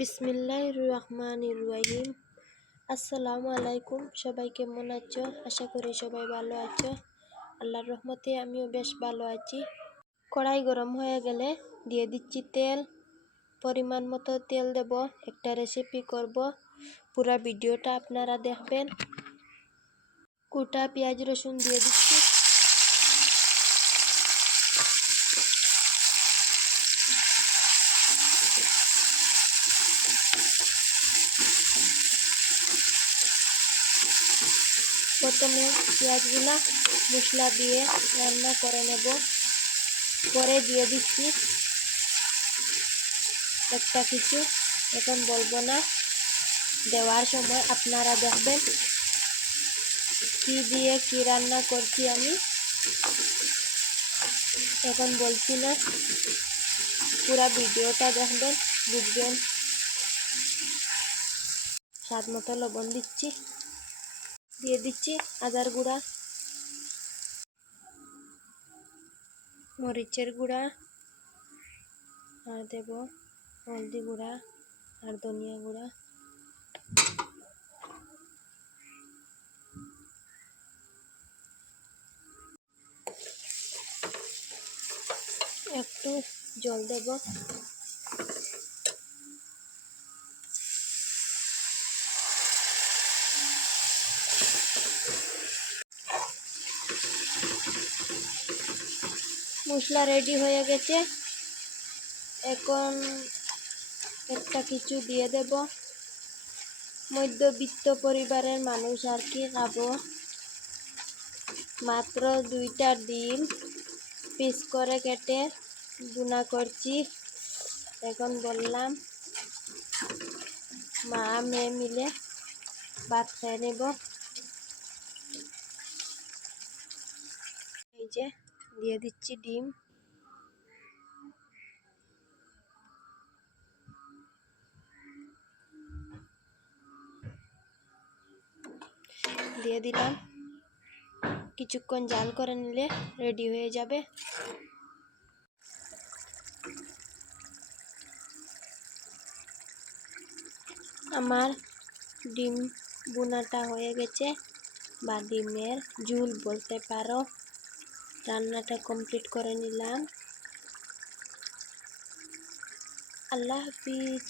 বিসমিল্লাহ রহমান রহিম। আসসালামু আলাইকুম, সবাই কেমন আছো? আশা করি সবাই ভালো আছো। আল্লাহর রহমতে আমিও বেশ ভালো আছি। কড়াই গরম হয়ে গেলে দিয়ে দিচ্ছি তেল। পরিমাণ মতো তেল দেব, একটা রেসিপি করব। পুরা ভিডিওটা আপনারা দেখবেন। কুটা পেঁয়াজ রসুন দিয়ে দিচ্ছি। প্রথমে পেঁয়াজগুলা মশলা দিয়ে রান্না করে নেব। পরে দিয়ে দিচ্ছি একটা কিছু। এখন বলব না, দেওয়ার সময় আপনারা দেখবেন কি দিয়ে কি রান্না করছি আমি। এখন বলছি না, পুরা ভিডিওটা দেখবেন, বুঝবেন। স্বাদ মতো লবণ দিচ্ছি। দিয়ে দিচ্ছি আদার গুঁড়া। মরিচের গুঁড়া। আর দেব হলদি গুঁড়া আর ধনিয়া গুঁড়া। একটু জল দেব। মশলা রেডি হয়ে গেছে। এখন একটা কিছু দিয়ে দেব। মধ্যবিত্ত পরিবারের মানুষ আর কি খাব। মাত্র দুইটা ডিম পিস করে কেটে বুনা করছি। এখন বললাম, মা, মেয়ে মিলে ভাত খেয়ে নেব। এই যে দিয়ে দিচ্ছি ডিম। দিয়ে দিলাম। কিছুক্ষণ জাল করে নিলে রেডি হয়ে যাবে। আমার ডিম বোনাটা হয়ে গেছে বা ডিমের ঝুল বলতে পারো। রান্নাটা কমপ্লিট করে নিলাম। আল্লাহ হাফিজ।